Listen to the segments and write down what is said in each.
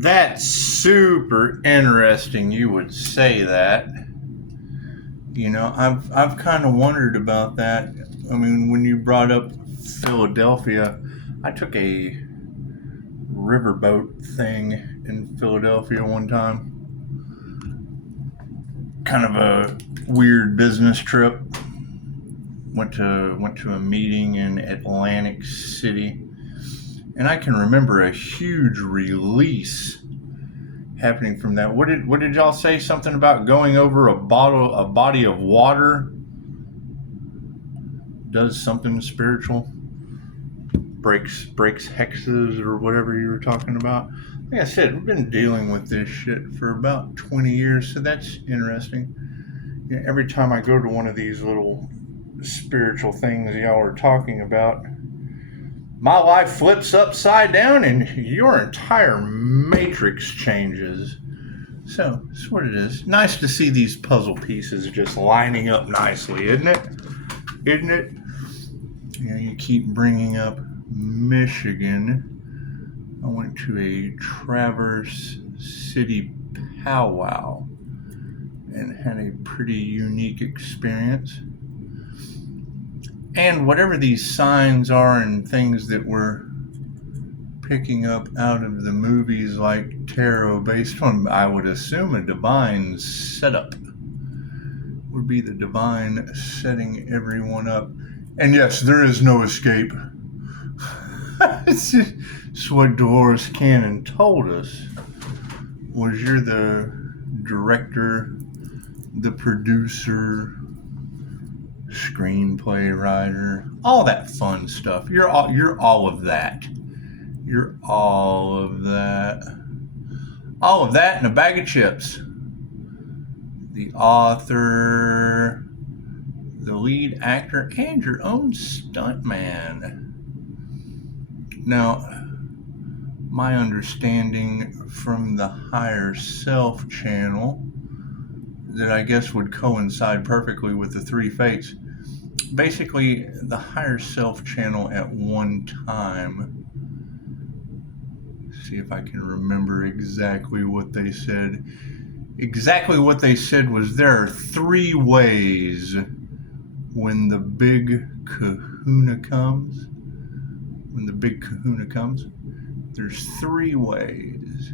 That's super interesting you would say that. You know, I've kind of wondered about that. I mean, when you brought up Philadelphia, I took a riverboat thing in Philadelphia one time. Kind of a weird business trip. Went to a meeting in Atlantic City, and I can remember a huge release happening from that. What did y'all say? Something about going over a body of water does something spiritual, breaks hexes or whatever you were talking about. Like I said, we've been dealing with this shit for about 20 years, so that's interesting. You know, every time I go to one of these little spiritual things y'all are talking about, my life flips upside down and your entire matrix changes. So that's what it is. Nice to see these puzzle pieces just lining up nicely, isn't it? Isn't it? You know, you keep bringing up Michigan. I went to a Traverse City powwow and had a pretty unique experience. And whatever these signs are and things that we're picking up out of the movies like tarot, based on, I would assume, a divine setup, would be the divine setting everyone up. And yes, there is no escape. It's what Dolores Cannon told us. Was you're the director, the producer, screenplay writer, all that fun stuff. You're all of that. You're all of that. All of that in a bag of chips. The author, the lead actor, and your own stuntman. Now, my understanding from the Higher Self channel, that I guess would coincide perfectly with the Three Fates. Basically, the Higher Self channel at one time, see if I can remember exactly what they said. Exactly what they said was there are three ways when the big kahuna comes. When the big kahuna comes, there's three ways.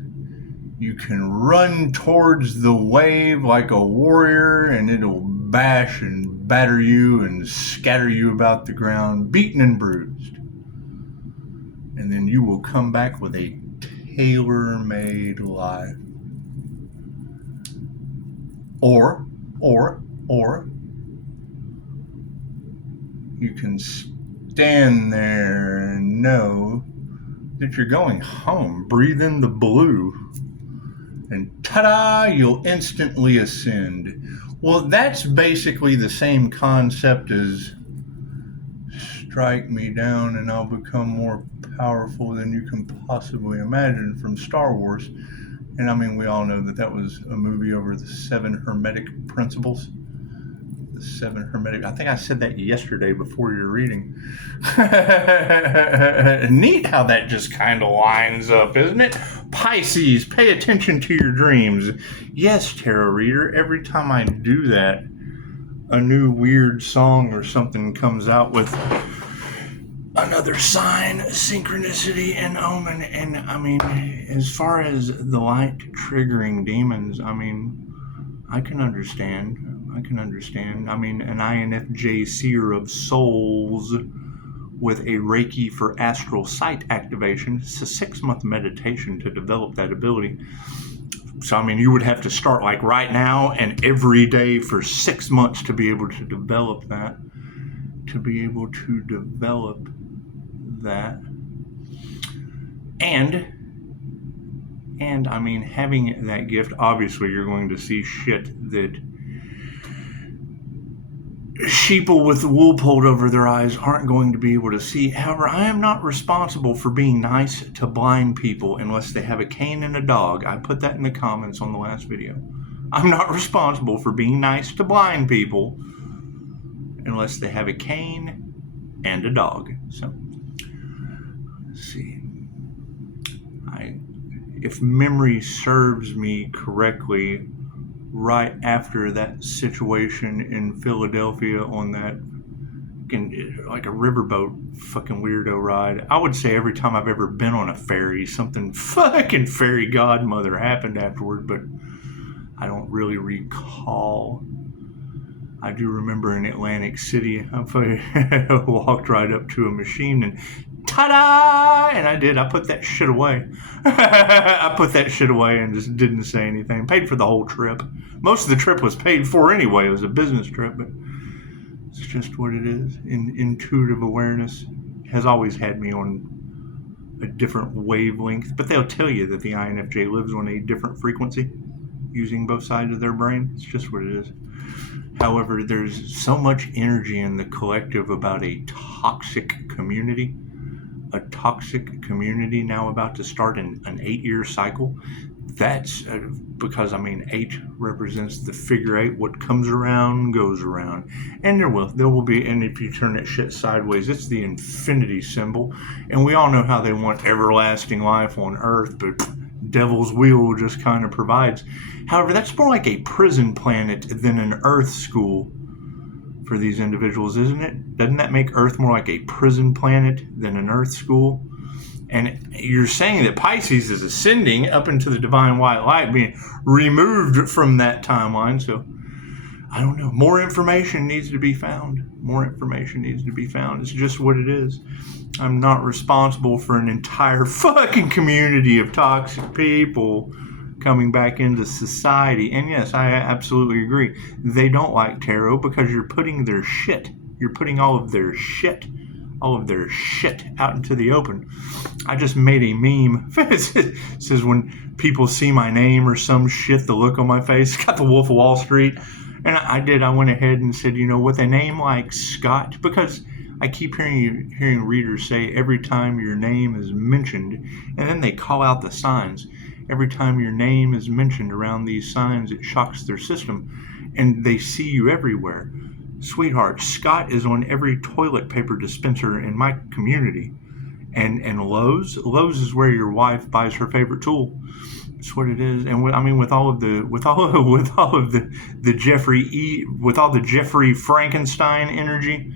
You can run towards the wave like a warrior and it'll bash and batter you and scatter you about the ground, beaten and bruised. And then you will come back with a tailor-made life. Or you can stand there and know that you're going home, breathe in the blue, and ta-da, you'll instantly ascend. Well, that's basically the same concept as strike me down and I'll become more powerful than you can possibly imagine from Star Wars. And I mean, we all know that was a movie over the 7 Hermetic Principles. The 7 Hermetic, I think I said that yesterday before your reading. Neat how that just kind of lines up, isn't it? Pisces, pay attention to your dreams. Yes, tarot reader, every time I do that, a new weird song or something comes out with another sign, synchronicity, and omen. And I mean, as far as the light triggering demons, I mean, I can understand. I mean, an INFJ seer of souls with a Reiki for astral sight activation. It's a 6-month meditation to develop that ability. So, I mean, you would have to start like right now and every day for 6 months to be able to develop that. And I mean, having that gift, obviously you're going to see shit that sheeple with the wool pulled over their eyes aren't going to be able to see. However, I am not responsible for being nice to blind people unless they have a cane and a dog. I put that in the comments on the last video. I'm not responsible for being nice to blind people unless they have a cane and a dog. So, let's see. if memory serves me correctly, right after that situation in Philadelphia on that like a riverboat fucking weirdo ride, I would say every time I've ever been on a ferry, something fucking fairy godmother happened afterward, but I don't really recall. I do remember in Atlantic City, I walked right up to a machine and ta-da! And I put that shit away. I put that shit away and just didn't say anything. Paid for the whole trip. Most of the trip was paid for anyway. It was a business trip, but it's just what it is. Intuitive awareness has always had me on a different wavelength, but they'll tell you that the INFJ lives on a different frequency using both sides of their brain. It's just what it is. However, there's so much energy in the collective about a toxic community now about to start an 8-year cycle. That's because, 8 represents the figure 8. What comes around goes around. And there will be, and if you turn that shit sideways, it's the infinity symbol. And we all know how they want everlasting life on Earth, but Devil's Wheel just kind of provides. However, that's more like a prison planet than an Earth school for these individuals, isn't it? Doesn't that make Earth more like a prison planet than an Earth school? And you're saying that Pisces is ascending up into the divine white light, being removed from that timeline. So, I don't know. More information needs to be found. It's just what it is. I'm not responsible for an entire fucking community of toxic people coming back into society. And yes, I absolutely agree. They don't like tarot because you're putting their shit. You're putting all of their shit out into the open. I just made a meme. It says when people see my name or some shit, the look on my face. Got the Wolf of Wall Street. And I went ahead and said, with a name like Scott, because I keep hearing readers say every time your name is mentioned, and then they call out the signs. Every time your name is mentioned around these signs, it shocks their system, and they see you everywhere. Sweetheart, Scott is on every toilet paper dispenser in my community, and Lowe's is where your wife buys her favorite tool. That's what it is. And with all of the Jeffrey Frankenstein energy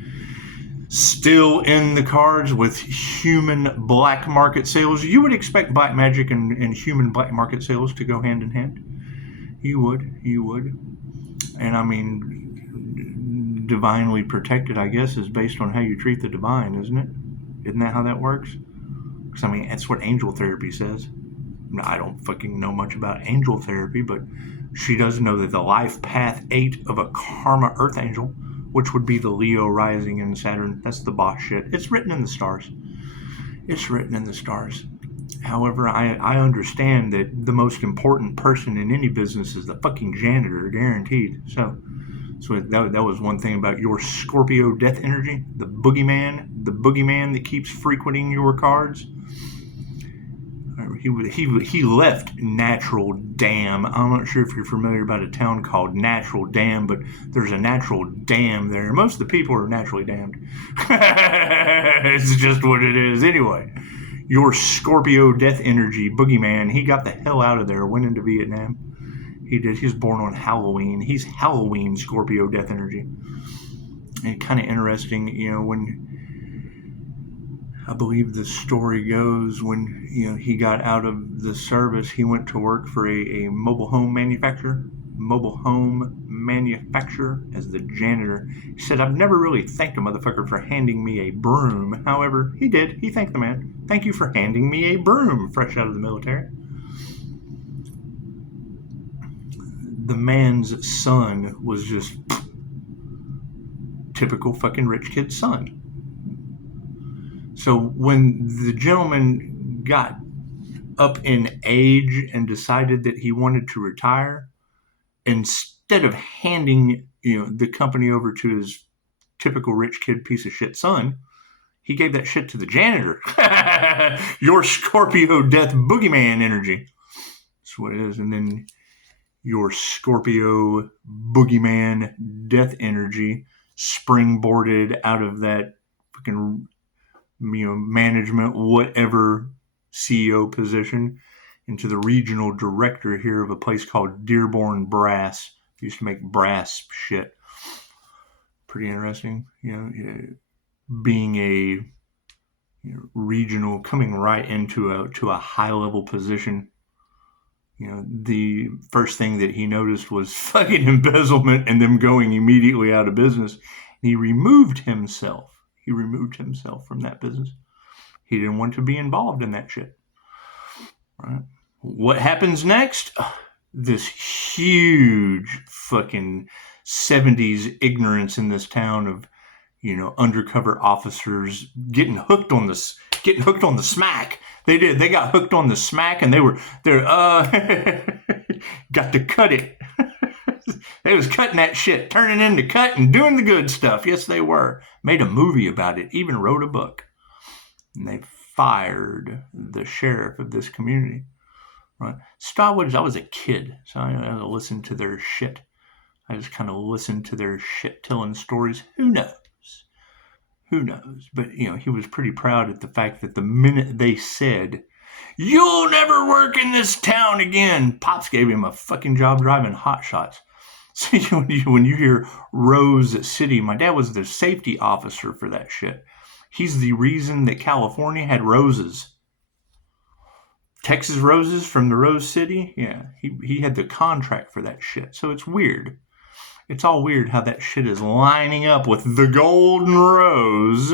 still in the cards with human black market sales, you would expect black magic and human black market sales to go hand in hand. You would. And divinely protected, I guess, is based on how you treat the divine, isn't it? Isn't that how that works? Because, that's what angel therapy says. I don't fucking know much about angel therapy, but she does know that the life path 8 of a karma earth angel, which would be the Leo rising in Saturn, that's the boss shit. It's written in the stars. However, I understand that the most important person in any business is the fucking janitor, guaranteed. So that was one thing about your Scorpio death energy, the boogeyman that keeps frequenting your cards. He left Natural Dam. I'm not sure if you're familiar about a town called Natural Dam, but there's a natural dam there. Most of the people are naturally damned. It's just what it is. Anyway, your Scorpio death energy boogeyman, he got the hell out of there, went into Vietnam. He did. He was born on Halloween. He's Halloween Scorpio death energy. And kind of interesting, when I believe the story goes, when he got out of the service, he went to work for a mobile home manufacturer as the janitor. He said, I've never really thanked a motherfucker for handing me a broom. However, he did. He thanked the man. Thank you for handing me a broom, fresh out of the military. The man's son was just typical fucking rich kid's son. So when the gentleman got up in age and decided that he wanted to retire, instead of handing the company over to his typical rich kid piece of shit son, he gave that shit to the janitor. Your Scorpio death boogeyman energy. That's what it is. And then your Scorpio boogeyman death energy springboarded out of that fucking management, whatever CEO position into the regional director here of a place called Dearborn Brass. Used to make brass shit. Pretty interesting, being a regional, coming right into a high level position. The first thing that he noticed was fucking embezzlement and them going immediately out of business. He removed himself. From that business. He didn't want to be involved in that shit. Right? What happens next? This huge fucking 70s ignorance in this town of, undercover officers getting hooked on the smack. They did. They got hooked on the smack, and they're got to cut it. They was cutting that shit, turning into cut and doing the good stuff. Yes, they were. Made a movie about it. Even wrote a book. And they fired the sheriff of this community. Right? I was a kid, so I listened to their shit. I just kind of listened to their shit telling stories. Who knows? But, he was pretty proud at the fact that the minute they said, "You'll never work in this town again," Pops gave him a fucking job driving hot shots. So when you hear Rose City, my dad was the safety officer for that shit. He's the reason that California had roses. Texas roses from the Rose City? Yeah, he had the contract for that shit. So it's weird. It's all weird how that shit is lining up with the Golden Rose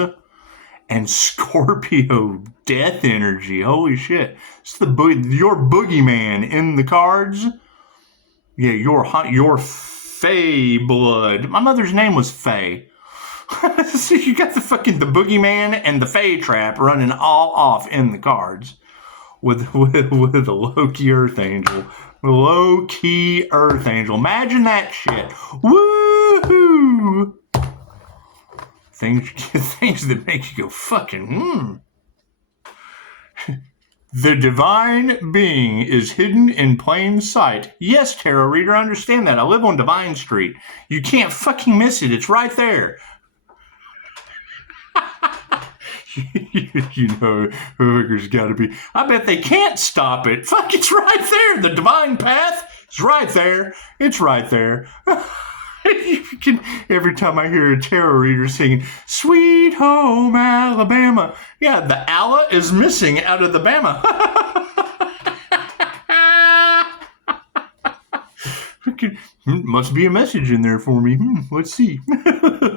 and Scorpio death energy. Holy shit. It's your boogeyman in the cards. Yeah, your Fae blood. My mother's name was Fae. So you got the boogeyman and the Fae trap running all off in the cards with a low-key Earth Angel. Low-key Earth Angel. Imagine that shit. Woohoo! Things that make you go fucking The divine being is hidden in plain sight. Yes, tarot reader, I understand that. I live on Divine Street. You can't fucking miss it. It's right there. Whoever's got to be. I bet they can't stop it. Fuck, it's right there. The divine path is right there. It's right there. Every time I hear a tarot reader singing "Sweet Home Alabama," yeah, the Allah is missing out of the Bama. Must be a message in there for me. Let's see.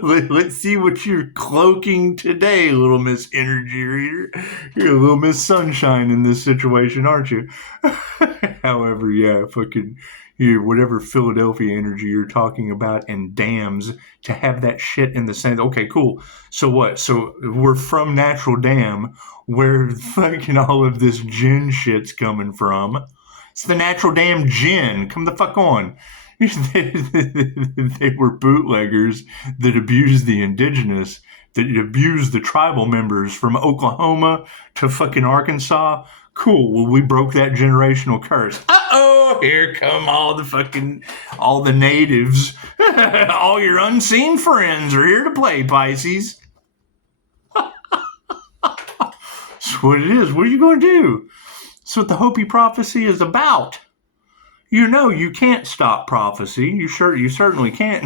Let's see what you're cloaking today, little Miss Energy Reader. You're a little Miss Sunshine in this situation, aren't you? However, yeah, whatever Philadelphia energy you're talking about and dams, to have that shit in the same. Okay, cool. So what? So we're from Natural Dam, where fucking all of this gin shit's coming from. It's the Natural Dam gin. Come the fuck on. They were bootleggers that abused the indigenous, that abused the tribal members from Oklahoma to fucking Arkansas. Cool. Well, we broke that generational curse. Uh-oh, here come all the natives. All your unseen friends are here to play, Pisces. That's what it is. What are you going to do? That's what the Hopi prophecy is about. You can't stop prophecy. You certainly can't.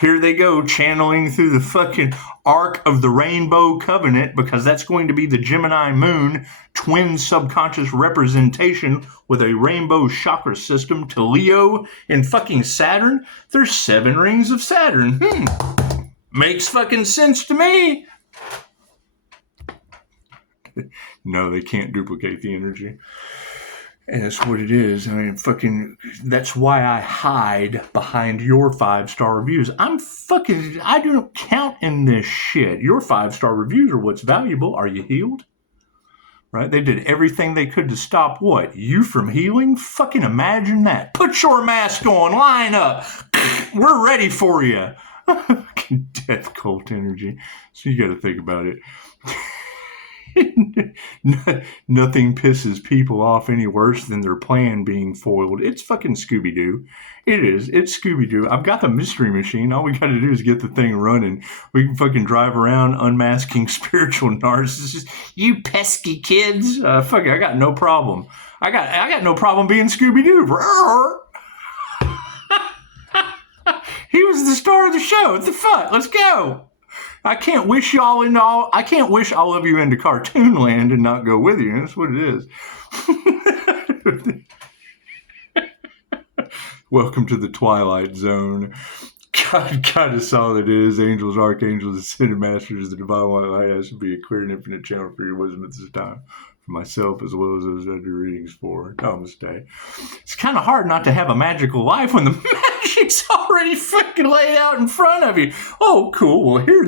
Here they go, channeling through the fucking arc of the Rainbow Covenant, because that's going to be the Gemini moon, twin subconscious representation with a rainbow chakra system to Leo and fucking Saturn. There's 7 rings of Saturn. Makes fucking sense to me. No, they can't duplicate the energy. And that's what it is. I mean, that's why I hide behind your 5-star reviews. I don't count in this shit. Your 5-star reviews are what's valuable. Are you healed? Right? They did everything they could to stop what? You from healing? Fucking imagine that. Put your mask on. Line up. We're ready for you. Death cult energy. So you got to think about it. Nothing pisses people off any worse than their plan being foiled. It's fucking Scooby-Doo. It is. It's Scooby-Doo. I've got the mystery machine. All we got to do is get the thing running. We can fucking drive around unmasking spiritual narcissists. You pesky kids. I got no problem. I got no problem being Scooby-Doo. He was the star of the show. What the fuck? Let's go. I can't wish all of you into cartoon land and not go with you. That's what it is. Welcome to the Twilight Zone. God is all it is. Angels, archangels, ascended masters, the divine one of I should be a clear and infinite channel for your wisdom at this time. For myself as well as those I do readings for. Namaste. It's kind of hard not to have a magical life when the magic's already fucking laid out in front of you. Oh, cool. Well, here,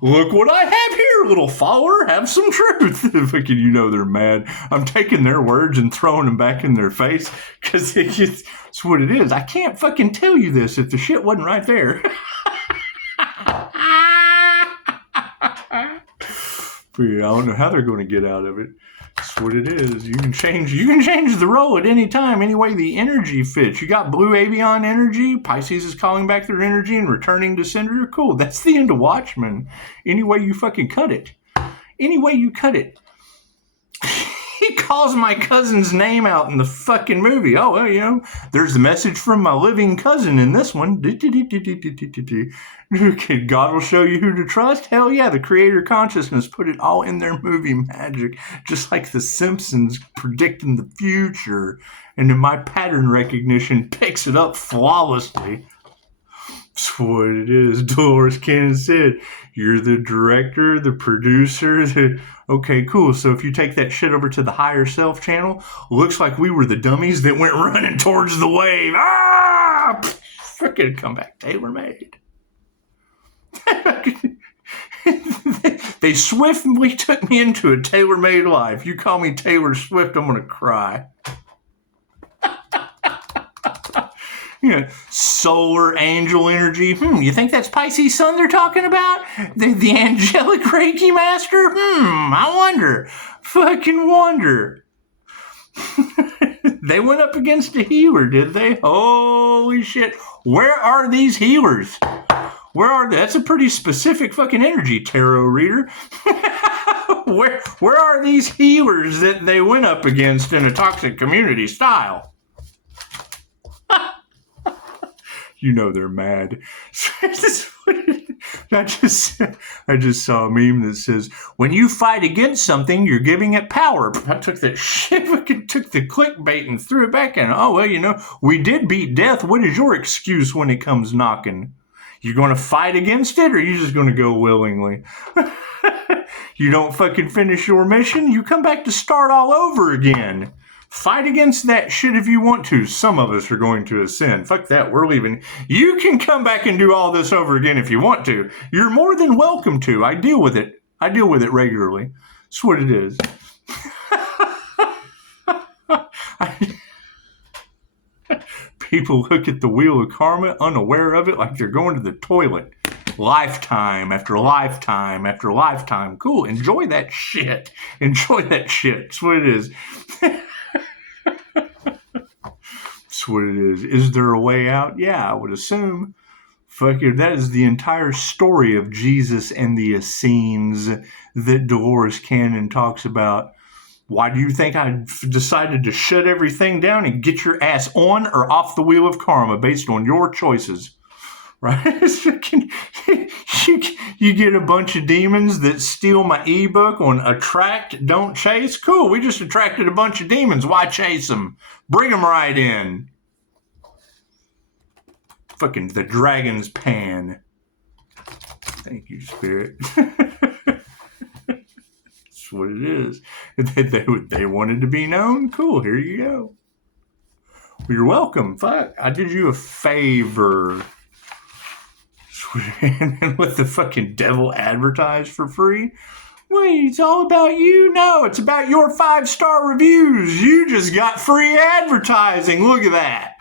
look what I have here, little follower. Have some truth. Fucking, you know they're mad. I'm taking their words and throwing them back in their face because it's what it is. I can't fucking tell you this if the shit wasn't right there. But yeah, I don't know how they're going to get out of it. That's what it is. You can change the role at any time, any way the energy fits. You got blue avian energy. Pisces is calling back their energy and returning to sender. Cool. That's the end of Watchmen. Any way you fucking cut it. Any way you cut it. He calls my cousin's name out in the fucking movie. Oh, well, you know, there's the message from my living cousin in this one. God will show you who to trust. Hell yeah, the creator consciousness put it all in their movie magic, just like the Simpsons predicting the future. And then my pattern recognition picks it up flawlessly. That's what it is. Dolores Cannon said, you're the director, the producer. Okay, cool. So if you take that shit over to the higher self channel, looks like we were the dummies that went running towards the wave. Ah! Freaking come back tailor-made. They swiftly took me into a tailor-made life. You call me Taylor Swift, I'm going to cry. You know, solar angel energy. You think that's Pisces sun they're talking about? The angelic Reiki master? I wonder. Fucking wonder. They went up against a healer, did they? Holy shit. Where are these healers? Where are they? That's a pretty specific fucking energy, tarot reader. Where are these healers that they went up against in a toxic community style? You know they're mad. I just saw a meme that says, when you fight against something, you're giving it power. I took that shit, took the clickbait and threw it back in. Oh, well, you know, we did beat death. What is your excuse when it comes knocking? You going to fight against it, or are you just going to go willingly? You don't fucking finish your mission, you come back to start all over again. Fight against that shit if you want to. Some of us are going to ascend. Fuck that, we're leaving. You can come back and do all this over again if you want to. You're more than welcome to. I deal with it. I deal with it regularly. That's what it is. People look at the wheel of karma unaware of it like they're going to the toilet. Lifetime after lifetime after lifetime. Cool. Enjoy that shit. Enjoy that shit. That's what it is. That's what it is. Is there a way out? Yeah, I would assume. Fuck it. That is the entire story of Jesus and the Essenes that Dolores Cannon talks about. Why do you think I decided to shut everything down and get your ass on or off the wheel of karma based on your choices? Right? You get a bunch of demons that steal my ebook on attract, don't chase. Cool, we just attracted a bunch of demons. Why chase them? Bring them right in. Fucking the dragon's pan. Thank you, Spirit. That's what it is. They wanted to be known. Cool, here you go. Well, you're welcome. Fuck, I did you a favor. And then let the fucking devil advertise for free? Wait, it's all about you? No, it's about your 5-star reviews. You just got free advertising. Look at that.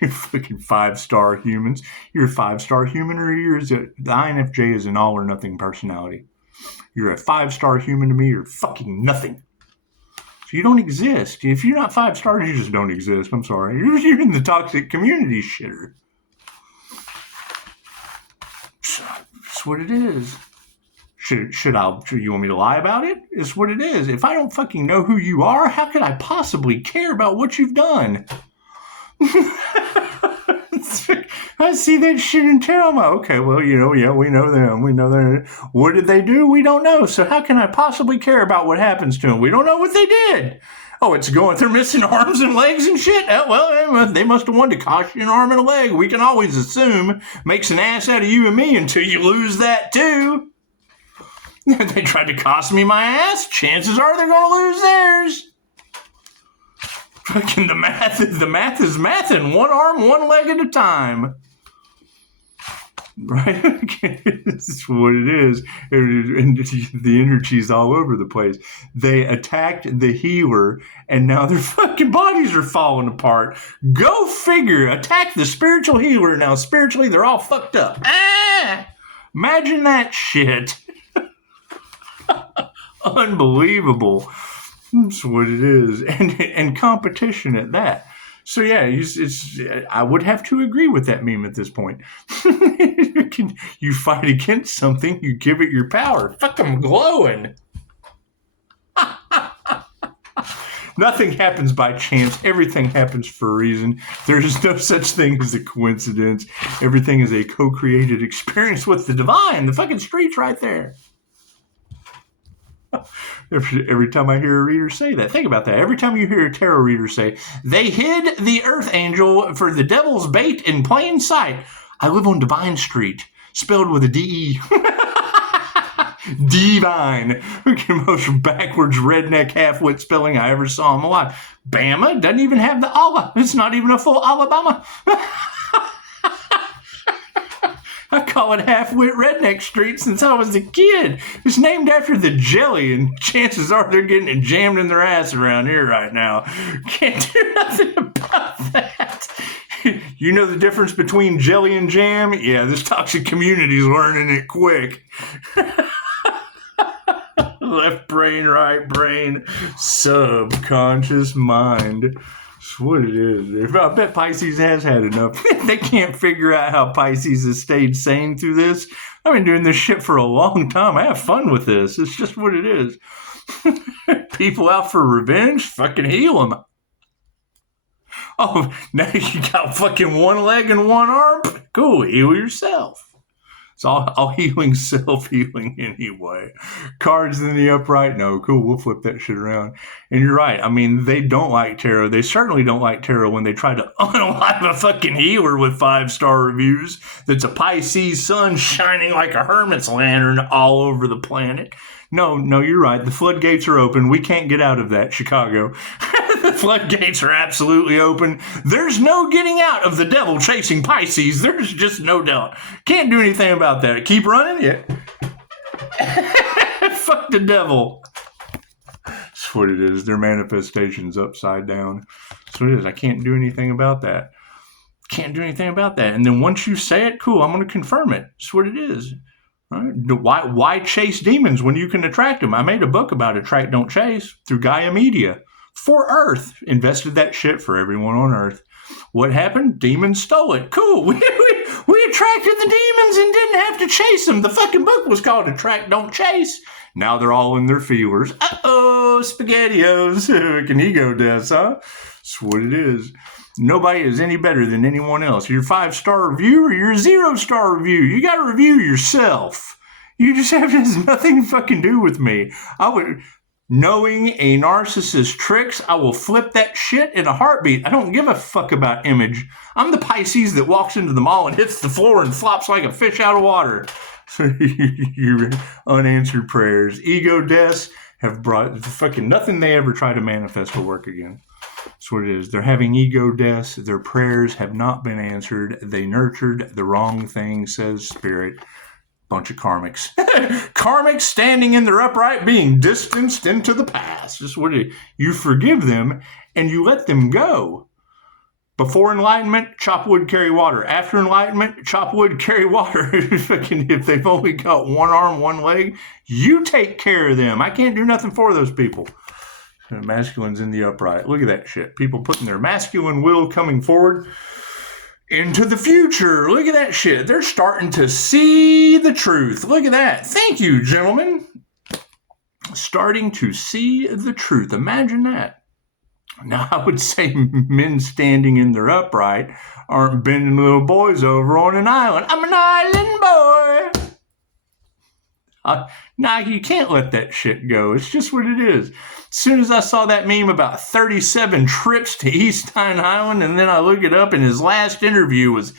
You're fucking 5-star humans. You're a 5-star human, or the INFJ is an all or nothing personality. You're a 5-star human to me, you're fucking nothing. You don't exist. If you're not 5 stars, you just don't exist. I'm sorry. You're in the toxic community shitter. That's what it is. Should you want me to lie about it? It's what it is. If I don't fucking know who you are, how could I possibly care about what you've done? I see that shit in tarot. I'm like, okay, well, yeah, we know them. We know them. What did they do? We don't know. So how can I possibly care about what happens to them? We don't know what they did. Oh, it's going through missing arms and legs and shit? Well, they must have wanted to cost you an arm and a leg. We can always assume makes an ass out of you and me until you lose that too. They tried to cost me my ass. Chances are they're going to lose theirs. Fucking the math is mathing. One arm, one leg at a time. Right? That's what it is. And the energy's all over the place. They attacked the healer, and now their fucking bodies are falling apart. Go figure. Attack the spiritual healer. Now, spiritually, they're all fucked up. Imagine that shit. Unbelievable. That's what it is. And competition at that. So yeah, I would have to agree with that meme at this point. You fight against something, you give it your power. Fuck, I'm glowing. Nothing happens by chance. Everything happens for a reason. There's no such thing as a coincidence. Everything is a co-created experience with the divine. The fucking street's right there. Every time I hear a reader say that, think about that. Every time you hear a tarot reader say, they hid the earth angel for the devil's bait in plain sight. I live on Divine Street, spelled with a D-E. Divine. Most backwards redneck half-wit spelling I ever saw in my life. Bama doesn't even have the Allah. It's not even a full Alabama. I call it half-wit redneck street since I was a kid. It's named after the jelly, and chances are they're getting it jammed in their ass around here right now. Can't do nothing about that. You know the difference between jelly and jam? Yeah, this toxic community's learning it quick. Left brain, right brain, subconscious mind. That's what it is. I bet Pisces has had enough. They can't figure out how Pisces has stayed sane through this. I've been doing this shit for a long time. I have fun with this. It's just what it is. People out for revenge, fucking heal them. Oh, now you got fucking one leg and one arm? Cool, heal yourself. It's all healing, self-healing anyway. Cards in the upright? No, cool, we'll flip that shit around. And you're right. I mean, they don't like tarot. They certainly don't like tarot when they try to unalive a fucking healer with 5-star reviews that's a Pisces sun shining like a hermit's lantern all over the planet. No, you're right. The floodgates are open. We can't get out of that, Chicago. The floodgates are absolutely open. There's no getting out of the devil chasing Pisces. There's just no doubt. Can't do anything about that. Keep running? Yeah. Fuck the devil. That's what it is. Their manifestation's upside down. That's what it is. I can't do anything about that. Can't do anything about that. And then once you say it, cool, I'm going to confirm it. That's what it is. Right? Why chase demons when you can attract them? I made a book about Attract, Don't Chase through Gaia Media. For Earth. Invested that shit for everyone on Earth. What happened? Demons stole it. Cool. We attracted the demons and didn't have to chase them. The fucking book was called Attract, Don't Chase. Now they're all in their feelers. Uh-oh, SpaghettiOs. An ego death, huh? That's what it is. Nobody is any better than anyone else. Your 5-star review or your 0-star review. You got to review yourself. You just have nothing to fucking do with me. Knowing a narcissist's tricks, I will flip that shit in a heartbeat. I don't give a fuck about image. I'm the Pisces that walks into the mall and hits the floor and flops like a fish out of water. So your unanswered prayers. Ego deaths have brought fucking nothing they ever try to manifest will work again. That's what it is. They're having ego deaths. Their prayers have not been answered. They nurtured the wrong thing, says Spirit. Bunch of karmics. Karmics standing in their upright, being distanced into the past. Just what it is. You forgive them and you let them go. Before enlightenment, chop wood, carry water. After enlightenment, chop wood, carry water. If they've only got one arm, one leg, you take care of them. I can't do nothing for those people. Masculine's in the upright. Look at that shit. People putting their masculine will coming forward. into the future. Look at that shit. They're starting to see the truth. Look at that. Thank you, gentlemen. Starting to see the truth. Imagine that. Now, I would say men standing in their upright aren't bending little boys over on an island. I'm an island boy. Nah, you can't let that shit go. It's just what it is. As soon as I saw that meme about 37 trips to East Stein Island, and then I look it up, and his last interview was,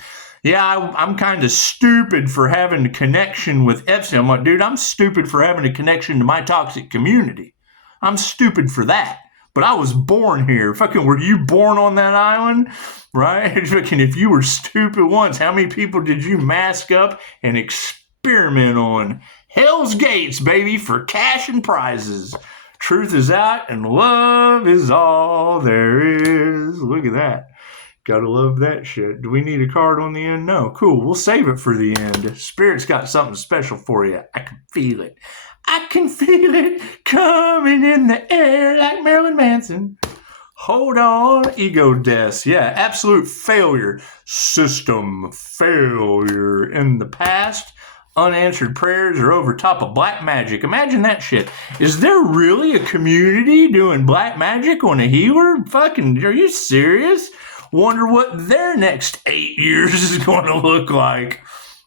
I'm kind of stupid for having a connection with Epstein. I'm like, dude, I'm stupid for having a connection to my toxic community. I'm stupid for that. But I was born here. Fucking, were you born on that island? Right? Fucking, if you were stupid once, how many people did you mask up and experiment on? Hell's Gates, baby, for cash and prizes. Truth is out and love is all there is. Look at that. Gotta love that shit. Do we need a card on the end? No. Cool. We'll save it for the end. Spirit's got something special for you. I can feel it. I can feel it coming in the air like Marilyn Manson. Hold on. Ego deaths. Yeah, absolute failure. System failure in the past. Unanswered prayers are over top of black magic. Imagine that shit. Is there really a community doing black magic on a healer? Fucking, are you serious? Wonder what their next 8 years is going to look like.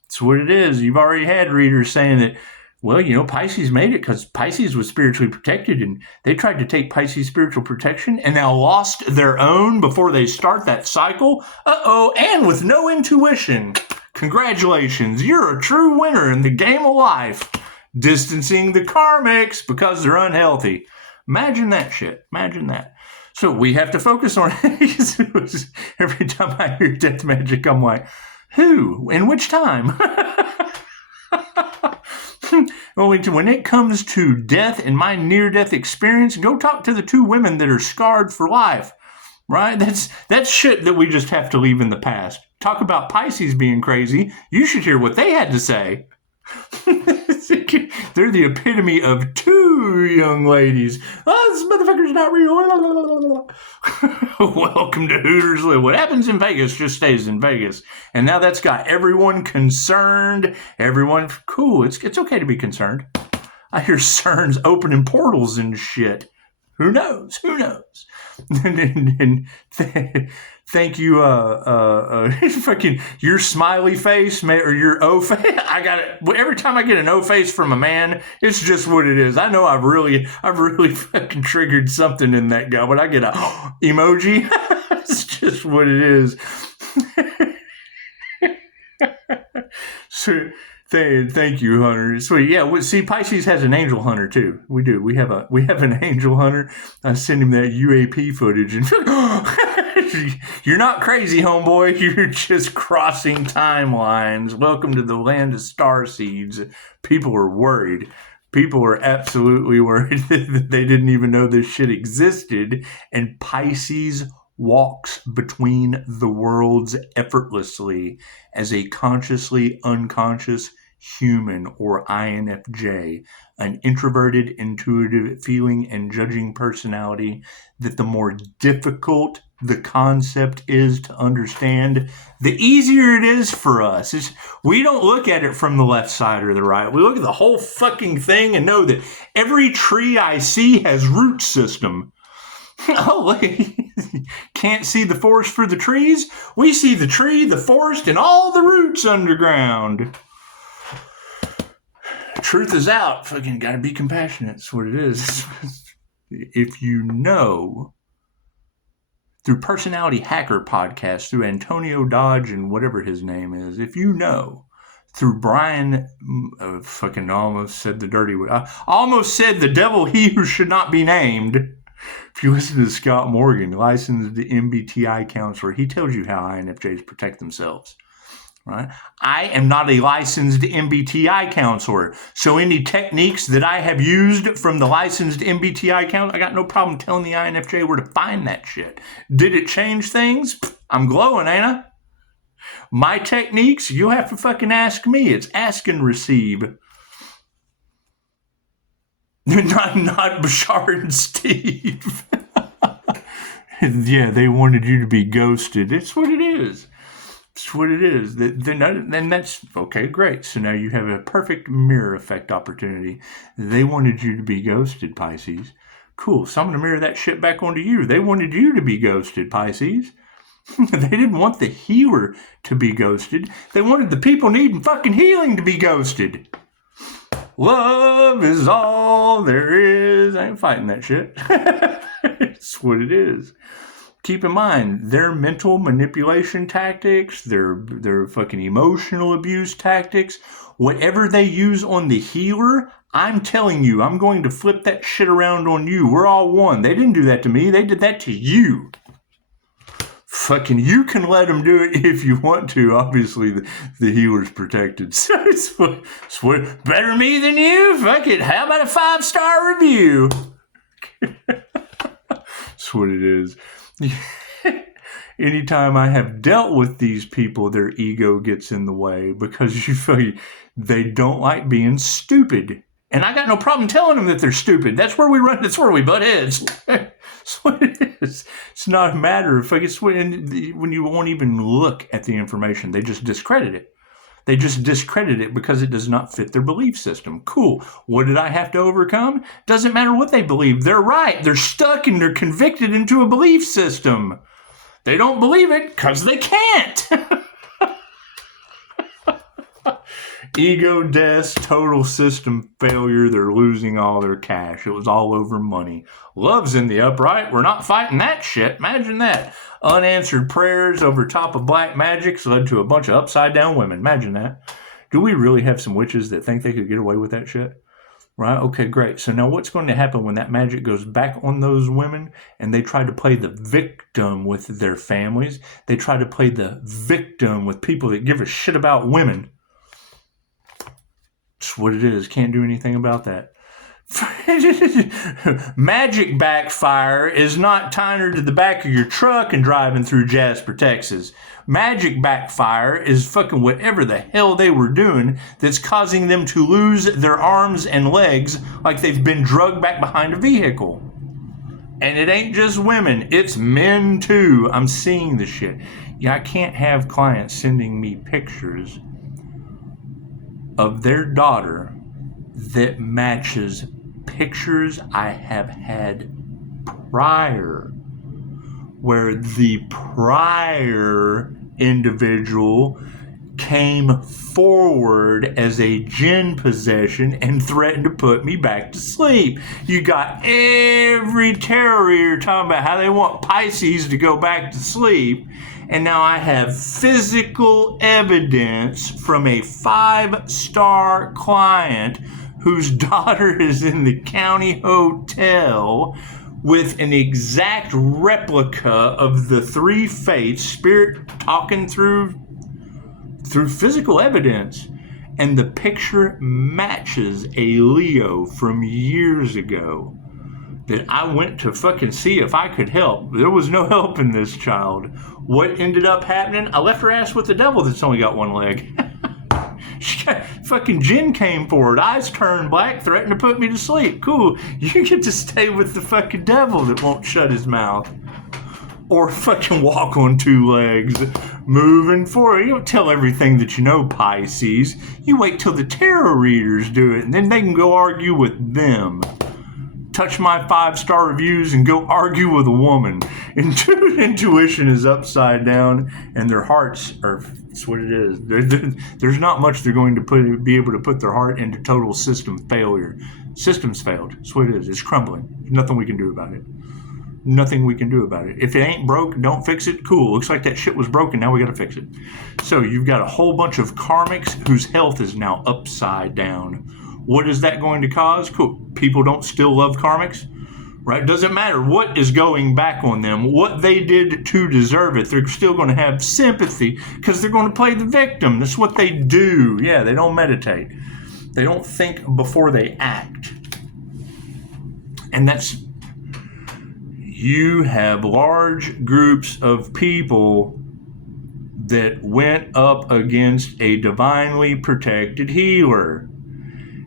That's what it is. You've already had readers saying that, well, Pisces made it because Pisces was spiritually protected, and they tried to take Pisces' spiritual protection and now lost their own before they start that cycle. And with no intuition. Congratulations, you're a true winner in the game of life. Distancing the karmics because they're unhealthy. Imagine that shit. Imagine that. So we have to focus on it. Every time I hear death magic, I'm like, who? In which time? Only when it comes to death and my near-death experience, go talk to the 2 women that are scarred for life. Right? That's shit that we just have to leave in the past. Talk about Pisces being crazy. You should hear what they had to say. They're the epitome of 2 young ladies. Oh, this motherfucker's not real. Welcome to Hooters Live. What happens in Vegas just stays in Vegas. And now that's got everyone concerned. Everyone, cool. It's okay to be concerned. I hear CERN's opening portals and shit. Who knows? Who knows? and thank you, fucking your smiley face or your O face. I got it. Every time I get an O face from a man, it's just what it is. I know I've really fucking triggered something in that guy, but I get a emoji. It's just what it is. So. Thank you, Hunter. Sweet. Yeah, see, Pisces has an angel hunter too. We do. We have an angel hunter. I send him that UAP footage, and you're not crazy, homeboy. You're just crossing timelines. Welcome to the land of star seeds. People are worried. People are absolutely worried that they didn't even know this shit existed. And Pisces walks between the worlds effortlessly as a consciously unconscious human, or INFJ, an introverted, intuitive, feeling and judging personality, that the more difficult the concept is to understand, the easier it is for us. We don't look at it from the left side or the right. We look at the whole fucking thing and know that every tree I see has root system. Oh, can't see the forest for the trees? We see the tree, the forest, and all the roots underground. Truth is out. Fucking gotta be compassionate. That's what it is. If you know, through Personality Hacker Podcast, through Antonio Dodge and whatever his name is, if you know, through Brian, fucking almost said the dirty word. I almost said the devil he who should not be named. If you listen to Scott Morgan, licensed MBTI counselor, he tells you how INFJs protect themselves. Right? I am not a licensed MBTI counselor, so any techniques that I have used from the licensed MBTI counselor, I got no problem telling the INFJ where to find that shit. Did it change things? I'm glowing, ain't I? My techniques, you'll have to fucking ask me. It's ask and receive. Not Bashar and Steve. Yeah, they wanted you to be ghosted. It's what it is. That's what it is. Then that's okay, great. So now you have a perfect mirror effect opportunity. They wanted you to be ghosted, Pisces. Cool. So I'm going to mirror that shit back onto you. They wanted you to be ghosted, Pisces. They didn't want the healer to be ghosted. They wanted the people needing fucking healing to be ghosted. Love is all there is. I ain't fighting that shit. It's what it is. Keep in mind, their mental manipulation tactics, their fucking emotional abuse tactics, whatever they use on the healer, I'm telling you, I'm going to flip that shit around on you. We're all one. They didn't do that to me. They did that to you. Fucking, you can let them do it if you want to. Obviously, the healer's protected. So it's better me than you? Fuck it. How about a 5-star review? That's what it is. Anytime I have dealt with these people, their ego gets in the way because they don't like being stupid. And I got no problem telling them that they're stupid. That's where we run. That's where we butt heads. That's what it is. It's not a matter of it's when you won't even look at the information. They just discredit it. They just discredit it because it does not fit their belief system. Cool. What did I have to overcome? Doesn't matter what they believe. They're right. They're stuck and they're convicted into a belief system. They don't believe it because they can't. Ego death, total system failure. They're losing all their cash. It was all over money. Love's in the upright. We're not fighting that shit. Imagine that. Unanswered prayers over top of black magics led to a bunch of upside down women. Imagine that. Do we really have some witches that think they could get away with that shit? Right? Okay, great. So now what's going to happen when that magic goes back on those women and they try to play the victim with their families? They try to play the victim with people that give a shit about women. That's what it is. Can't do anything about that. Magic backfire is not tying her to the back of your truck and driving through Jasper, Texas. Magic backfire is fucking whatever the hell they were doing that's causing them to lose their arms and legs like they've been drugged back behind a vehicle. And it ain't just women, it's men too. I'm seeing the shit. Yeah, I can't have clients sending me pictures of their daughter that matches pictures I have had prior, where the prior individual came forward as a jinn possession and threatened to put me back to sleep. You got every tarot reader talking about how they want Pisces to go back to sleep. And now I have physical evidence from a 5-star client whose daughter is in the county hotel with an exact replica of the 3 fates, spirit talking through physical evidence. And the picture matches a Leo from years ago that I went to fucking see if I could help. There was no helping this child. What ended up happening? I left her ass with the devil that's only got 1 leg. Fucking Jinn came forward, eyes turned black, threatened to put me to sleep. Cool. You get to stay with the fucking devil that won't shut his mouth. Or fucking walk on 2 legs. Moving forward. You don't tell everything that you know, Pisces. You wait till the tarot readers do it, and then they can go argue with them. Touch my 5-star reviews and go argue with a woman. Intuition is upside down, and their hearts are. That's what it is. There's not much they're going to be able to put their heart into total system failure. System's failed. That's what it is. It's crumbling. There's nothing we can do about it. Nothing we can do about it. If it ain't broke, don't fix it. Cool. Looks like that shit was broken. Now we got to fix it. So you've got a whole bunch of karmics whose health is now upside down. What is that going to cause? Cool. People don't still love karmics, right? Doesn't matter what is going back on them, what they did to deserve it. They're still going to have sympathy because they're going to play the victim. That's what they do. Yeah, they don't meditate. They don't think before they act. And that's, you have large groups of people that went up against a divinely protected healer.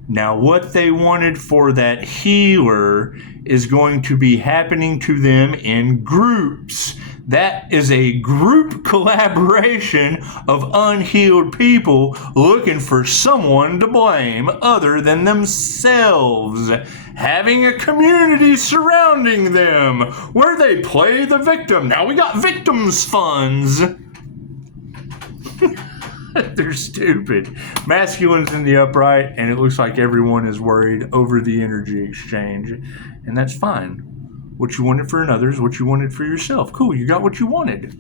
Now, what they wanted for that healer is going to be happening to them in groups. That is a group collaboration of unhealed people looking for someone to blame other than themselves, having a community surrounding them where they play the victim. Now we got victims funds. They're stupid. Masculine's in the upright, and it looks like everyone is worried over the energy exchange, and that's fine. What you wanted for another is what you wanted for yourself. Cool, you got what you wanted.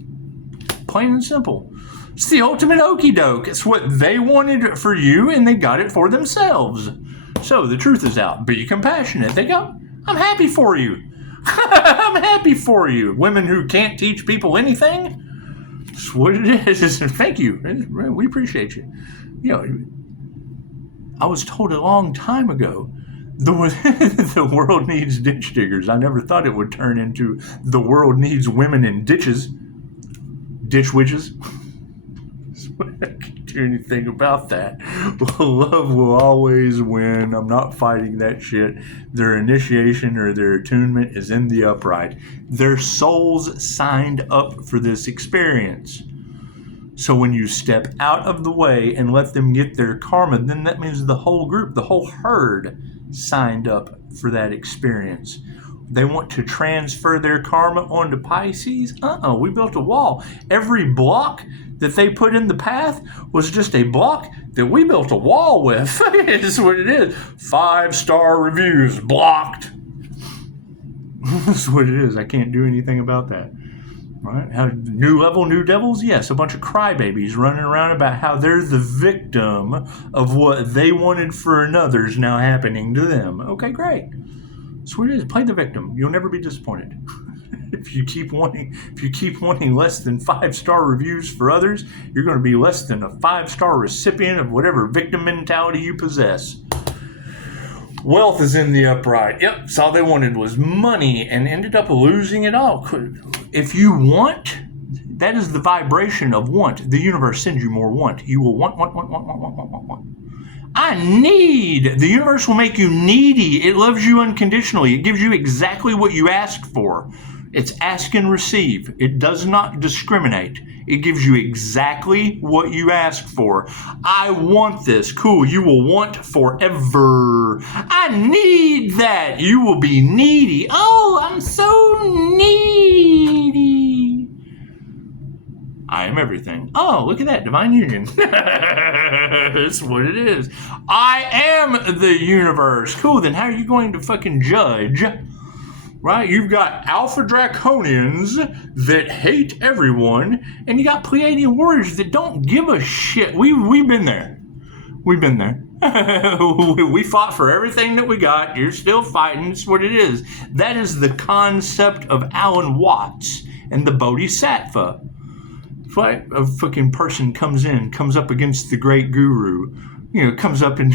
Plain and simple. It's the ultimate okie doke. It's what they wanted for you, and they got it for themselves. So the truth is out. Be compassionate. They go, I'm happy for you. I'm happy for you. Women who can't teach people anything. That's what it is. Thank you. We appreciate you. You know, I was told a long time ago, the world needs ditch diggers. I never thought it would turn into the world needs women in ditches. Ditch witches. I can't do anything about that. Love will always win. I'm not fighting that shit. Their initiation or their attunement is in the upright. Their souls signed up for this experience. So when you step out of the way and let them get their karma, then that means the whole group, the whole herd signed up for that experience. They want to transfer their karma onto Pisces? We built a wall. Every block that they put in the path was just a block that we built a wall with. It's what it is. 5-star reviews blocked. That's what it is. I can't do anything about that. Right? How, new level, new devils? Yes, a bunch of crybabies running around about how they're the victim of what they wanted for another's now happening to them. Okay, great. That's what it is. Play the victim. You'll never be disappointed. If you keep wanting less than 5-star reviews for others, you're going to be less than a 5-star recipient of whatever victim mentality you possess. Wealth is in the upright. Yep, that's all they wanted was money and ended up losing it all. If you want, that is the vibration of want. The universe sends you more want. You will want. I need. The universe will make you needy. It loves you unconditionally. It gives you exactly what you asked for. It's ask and receive. It does not discriminate. It gives you exactly what you asked for. I want this. Cool. You will want forever. I need that. You will be needy. Oh, I'm so needy. I am everything. Oh, look at that. Divine union. That's what it is. I am the universe. Cool. Then how are you going to fucking judge? Right? You've got Alpha Draconians that hate everyone, and you got Pleiadian warriors that don't give a shit. We've been there. We've been there. We fought for everything that we got. You're still fighting. It's what it is. That is the concept of Alan Watts and the Bodhisattva. Right? A fucking person comes up against the great guru. You know, comes up and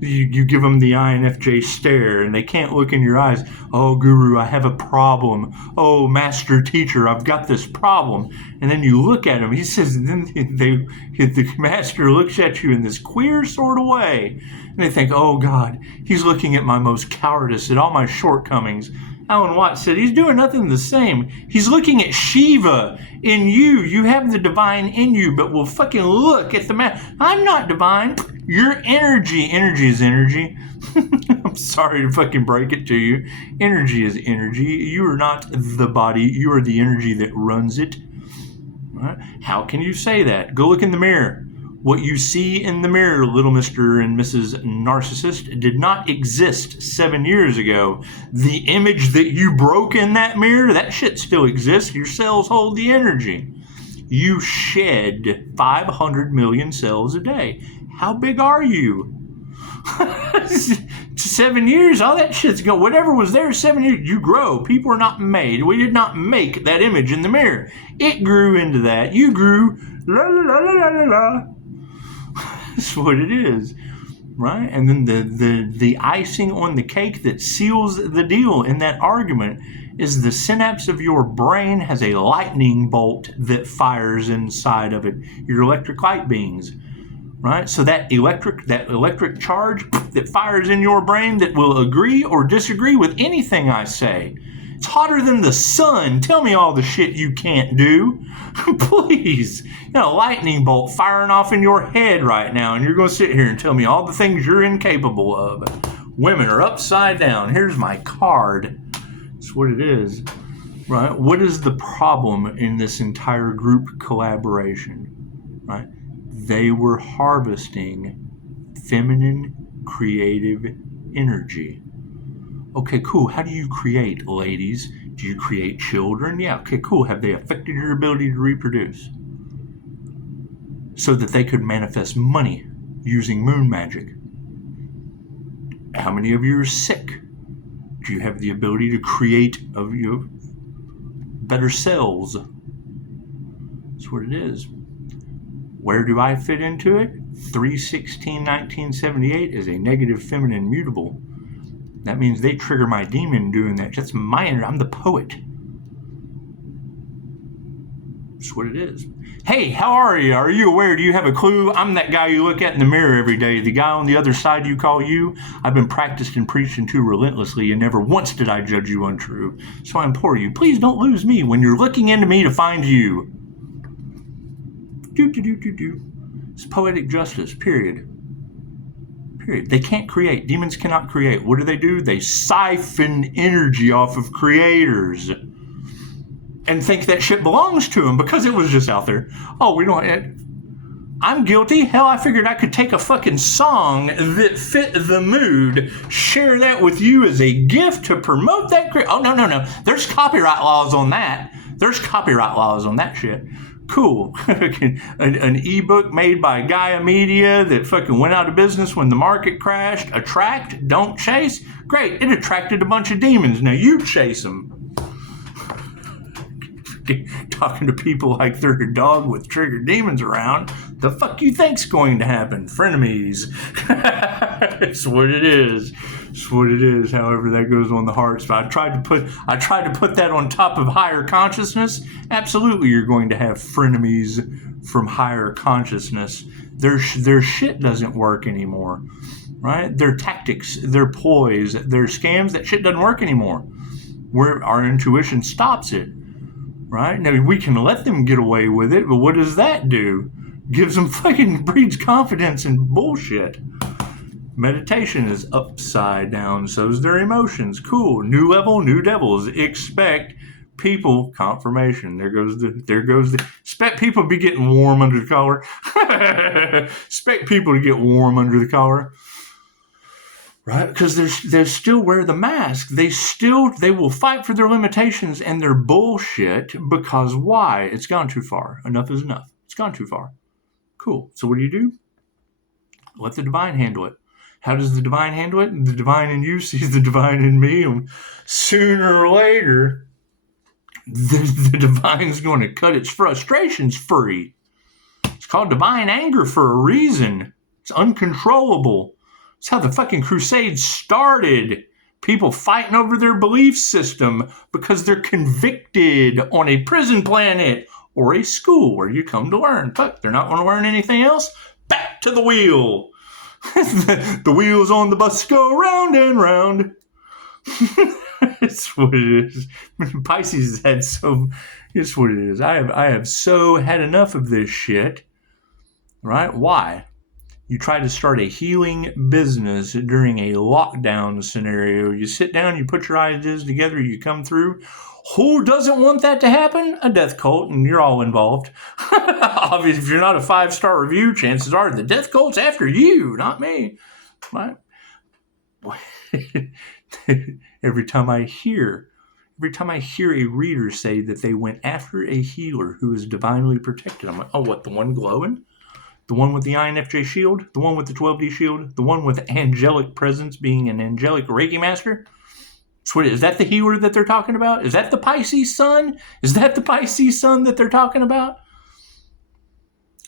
you give them the INFJ stare, and they can't look in your eyes. Oh, guru, I have a problem. Oh, master teacher, I've got this problem. And then you look at him. He says, then the master looks at you in this queer sort of way, and they think, oh God, he's looking at my most cowardice, at all my shortcomings. Alan Watts said he's doing nothing the same. He's looking at Shiva in you. You have the divine in you, but we'll fucking look at the man. I'm not divine. You're energy. Energy is energy. I'm sorry to fucking break it to you. Energy is energy. You are not the body. You are the energy that runs it. Right? How can you say that? Go look in the mirror. What you see in the mirror, little Mr. and Mrs. Narcissist, did not exist 7 years ago. The image that you broke in that mirror, that shit still exists. Your cells hold the energy. You shed 500 million cells a day. How big are you? 7 years, all that shit's go. Whatever was there 7 years, you grow. People are not made. We did not make that image in the mirror. It grew into that. You grew. La la la la la la. That's what it is, right? And then the icing on the cake that seals the deal in that argument is the synapse of your brain has a lightning bolt that fires inside of it. Your electric light beams, right? So that electric charge that fires in your brain that will agree or disagree with anything I say. It's hotter than the sun. Tell me all the shit you can't do. Please. Lightning bolt firing off in your head right now, and you're going to sit here and tell me all the things you're incapable of. Women are upside down. Here's my card. That's what it is. Right? What is the problem in this entire group collaboration? Right? They were harvesting feminine creative energy. Okay, cool. How do you create, ladies? Do you create children? Yeah, okay, cool. Have they affected your ability to reproduce? So that they could manifest money using moon magic. How many of you are sick? Do you have the ability to create of your better cells? That's what it is. Where do I fit into it? 3/16/1978 is a negative feminine mutable. That means they trigger my demon doing that. That's my energy. I'm the poet. That's what it is. Hey, how are you? Are you aware? Do you have a clue? I'm that guy you look at in the mirror every day. The guy on the other side you call you. I've been practiced and preaching to relentlessly, and never once did I judge you untrue. So I implore you, please don't lose me when you're looking into me to find you. It's poetic justice, period. Period. They can't create. Demons cannot create. What do? They siphon energy off of creators and think that shit belongs to them because it was just out there. Oh, we don't... I'm guilty. Hell, I figured I could take a fucking song that fit the mood, share that with you as a gift to promote that... Oh, no. There's copyright laws on that. There's copyright laws on that shit. Cool. An ebook made by Gaia Media that fucking went out of business when the market crashed. Attract, don't chase. Great. It attracted a bunch of demons. Now you chase them. Talking to people like they're a dog with triggered demons around. The fuck you think's going to happen? Frenemies. It's what it is. It's what it is. However, that goes on the heart spot. I tried to put that on top of higher consciousness. Absolutely, you're going to have frenemies from higher consciousness. Their shit doesn't work anymore, right? Their tactics, their ploys, their scams. That shit doesn't work anymore. Where our intuition stops it, right? Now we can let them get away with it, but what does that do? Gives them fucking breeds confidence in bullshit. Meditation is upside down, so's their emotions. Cool. New level, new devils. Expect people confirmation. There goes the expect people to be getting warm under the collar. Expect people to get warm under the collar. Right? Because they still wear the mask. They will fight for their limitations and their bullshit because why? It's gone too far. Enough is enough. It's gone too far. Cool. So what do? Let the divine handle it. How does the divine handle it? The divine in you sees the divine in me. And sooner or later, the divine's going to cut its frustrations free. It's called divine anger for a reason. It's uncontrollable. It's how the fucking Crusades started. People fighting over their belief system because they're convicted on a prison planet or a school where you come to learn. But they're not going to learn anything else. Back to the wheel. The wheels on the bus go round and round. It's what it is. Pisces had so... It's what it is. I have so had enough of this shit. Right? Why? You try to start a healing business during a lockdown scenario. You sit down, you put your ideas together, you come through. Who doesn't want that to happen? A death cult, and you're all involved. Obviously, if you're not a 5-star review, chances are the death cult's after you, not me. Right? Every time I hear a reader say that they went after a healer who is divinely protected, I'm like, oh, what, the one glowing? The one with the INFJ shield? The one with the 12D shield? The one with angelic presence being an angelic Reiki master? Is that the healer that they're talking about? Is that the Pisces sun? Is that the Pisces sun that they're talking about?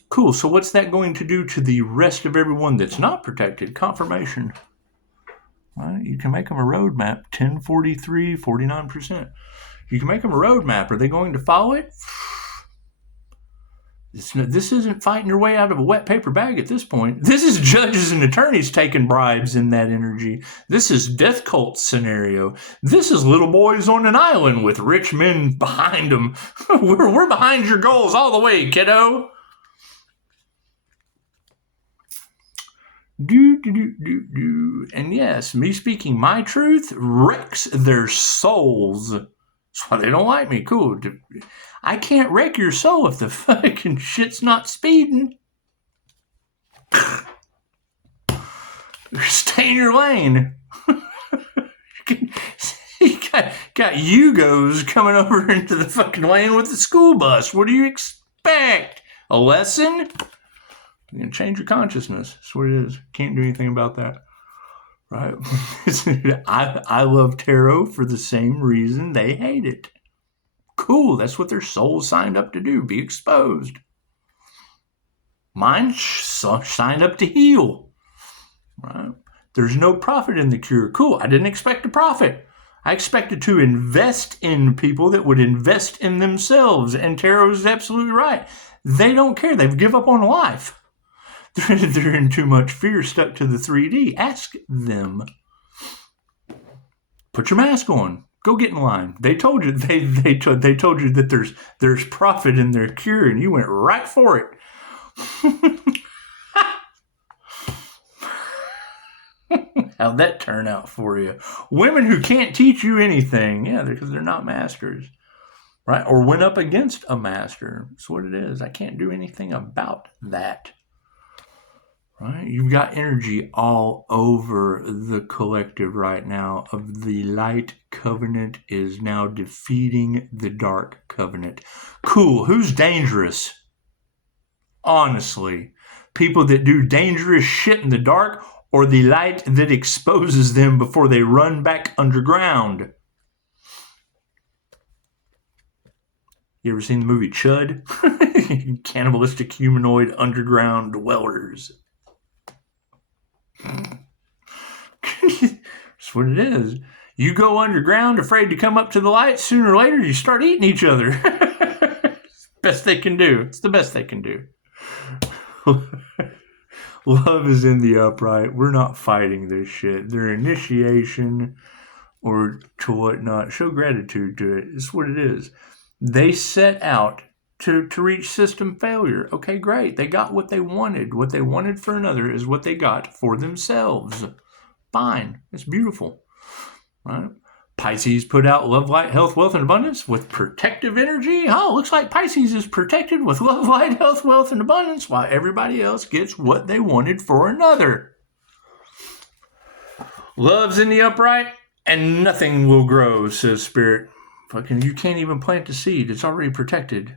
Cool. So what's that going to do to the rest of everyone that's not protected? Confirmation. Right? You can make them a roadmap. 1043, 49%. You can make them a roadmap. Are they going to follow it? This isn't fighting your way out of a wet paper bag at this point. This is judges and attorneys taking bribes in that energy. This is death cult scenario. This is little boys on an island with rich men behind them. We're behind your goals all the way, kiddo. And yes, me speaking my truth wrecks their souls. That's why they don't like me. Cool. I can't wreck your soul if the fucking shit's not speeding. Stay in your lane. You got Yugos coming over into the fucking lane with the school bus. What do you expect? A lesson? You're going to change your consciousness. That's what it is. Can't do anything about that. Right? I love tarot for the same reason they hate it. Cool, that's what their soul signed up to do, be exposed. Mine signed up to heal. Right? There's no profit in the cure. Cool, I didn't expect a profit. I expected to invest in people that would invest in themselves, and tarot is absolutely right. They don't care. They've given up on life. They're in too much fear, stuck to the 3D. Ask them. Put your mask on. Go get in line. They told you they told you that there's profit in their cure, and you went right for it. How'd that turn out for you? Women who can't teach you anything, yeah, because they're not masters, right? Or went up against a master. That's what it is. I can't do anything about that. Right? You've got energy all over the collective right now of the light covenant is now defeating the dark covenant. Cool. Who's dangerous? Honestly, people that do dangerous shit in the dark or the light that exposes them before they run back underground? You ever seen the movie Chud? Cannibalistic humanoid underground dwellers. That's what it is. You go underground afraid to come up to the light, sooner or later you start eating each other. It's the best they can do. It's the best they can do. Love is in the upright. We're not fighting this shit. Their initiation or to whatnot, show gratitude to it. It's what it is. They set out to reach system failure. Okay, great. They got what they wanted. What they wanted for another is what they got for themselves. Fine. It's beautiful. Right? Pisces put out love, light, health, wealth, and abundance with protective energy. Oh, looks like Pisces is protected with love, light, health, wealth, and abundance while everybody else gets what they wanted for another. Love's in the upright and nothing will grow, says Spirit. Fucking, you can't even plant the seed. It's already protected.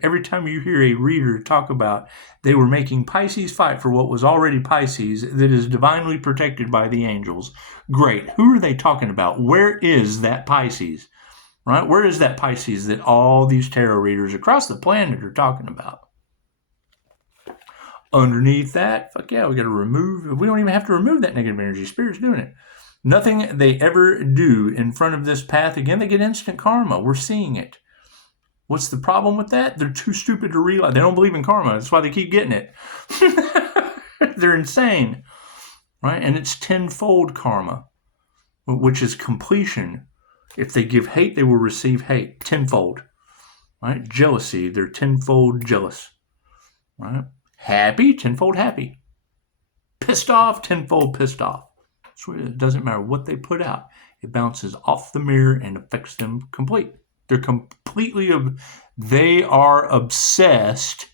Every time you hear a reader talk about they were making Pisces fight for what was already Pisces that is divinely protected by the angels. Great. Who are they talking about? Where is that Pisces? Right? Where is that Pisces that all these tarot readers across the planet are talking about? Underneath that, fuck yeah, we got to remove. We don't even have to remove that negative energy. Spirit's doing it. Nothing they ever do in front of this path, again, they get instant karma. We're seeing it. What's the problem with that? They're too stupid to realize. They don't believe in karma. That's why they keep getting it. They're insane. Right? And it's tenfold karma, which is completion. If they give hate, they will receive hate. Tenfold. Right? Jealousy, they're tenfold jealous. Right? Happy, tenfold happy. Pissed off, tenfold pissed off. It doesn't matter what they put out. It bounces off the mirror and affects them complete. They're completely, they are obsessed.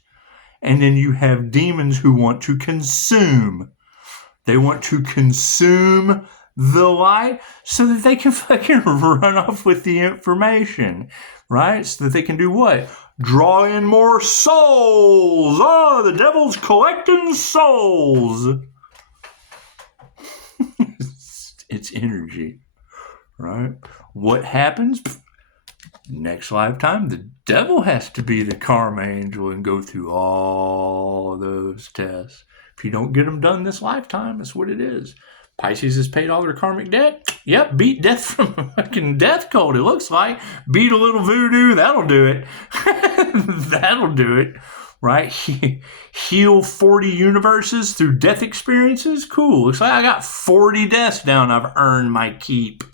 And then you have demons who want to consume. They want to consume the light so that they can fucking run off with the information, right? So that they can do what? Draw in more souls. Oh, the devil's collecting souls. It's energy, right? What happens? Next lifetime, the devil has to be the karma angel and go through all those tests. If you don't get them done this lifetime, that's what it is. Pisces has paid all their karmic debt. Yep, beat death from a fucking death cult, it looks like. Beat a little voodoo, that'll do it. That'll do it, right? Heal 40 universes through death experiences? Cool. Looks like I got 40 deaths down. I've earned my keep.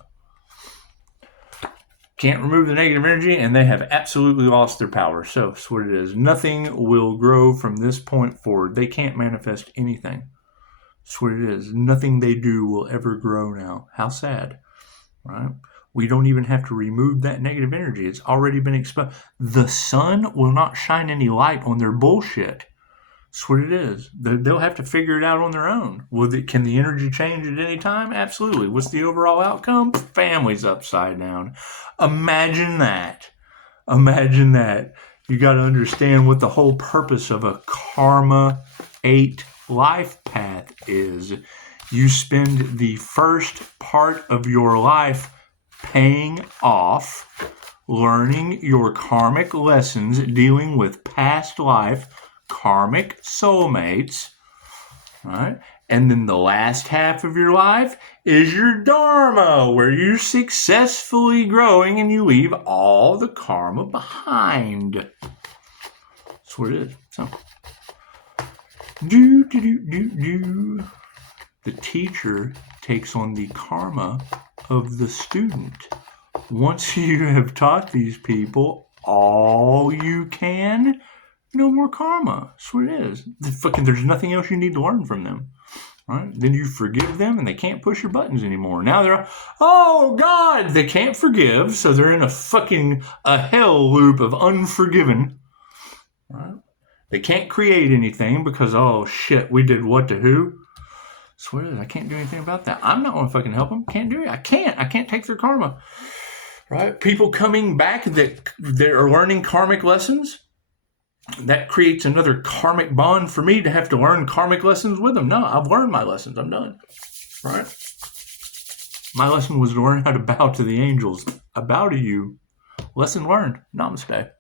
Can't remove the negative energy, and they have absolutely lost their power. So that's what it is. Nothing will grow from this point forward. They can't manifest anything. That's what it is. Nothing they do will ever grow now. How sad, right? We don't even have to remove that negative energy. It's already been exposed. The sun will not shine any light on their bullshit. That's what it is. They'll have to figure it out on their own. Can the energy change at any time? Absolutely. What's the overall outcome? Family's upside down. Imagine that. Imagine that. You got to understand what the whole purpose of a Karma 8 life path is. You spend the first part of your life paying off, learning your karmic lessons, dealing with past life, karmic soulmates, right? And then the last half of your life is your dharma, where you're successfully growing and you leave all the karma behind. That's what it is. So, the teacher takes on the karma of the student. Once you have taught these people all you can, no more karma. That's what it is. There's nothing else you need to learn from them. Right? Then you forgive them and they can't push your buttons anymore. Now they're, oh God, they can't forgive. So they're in a hell loop of unforgiven. Right? They can't create anything because, oh shit, we did what to who? That's what it is. I can't do anything about that. I'm not going to fucking help them. Can't do it. I can't take their karma. Right? People coming back that are learning karmic lessons, that creates another karmic bond for me to have to learn karmic lessons with them. No, I've learned my lessons. I'm done. Right? My lesson was to learn how to bow to the angels. I bow to you. Lesson learned. Namaste.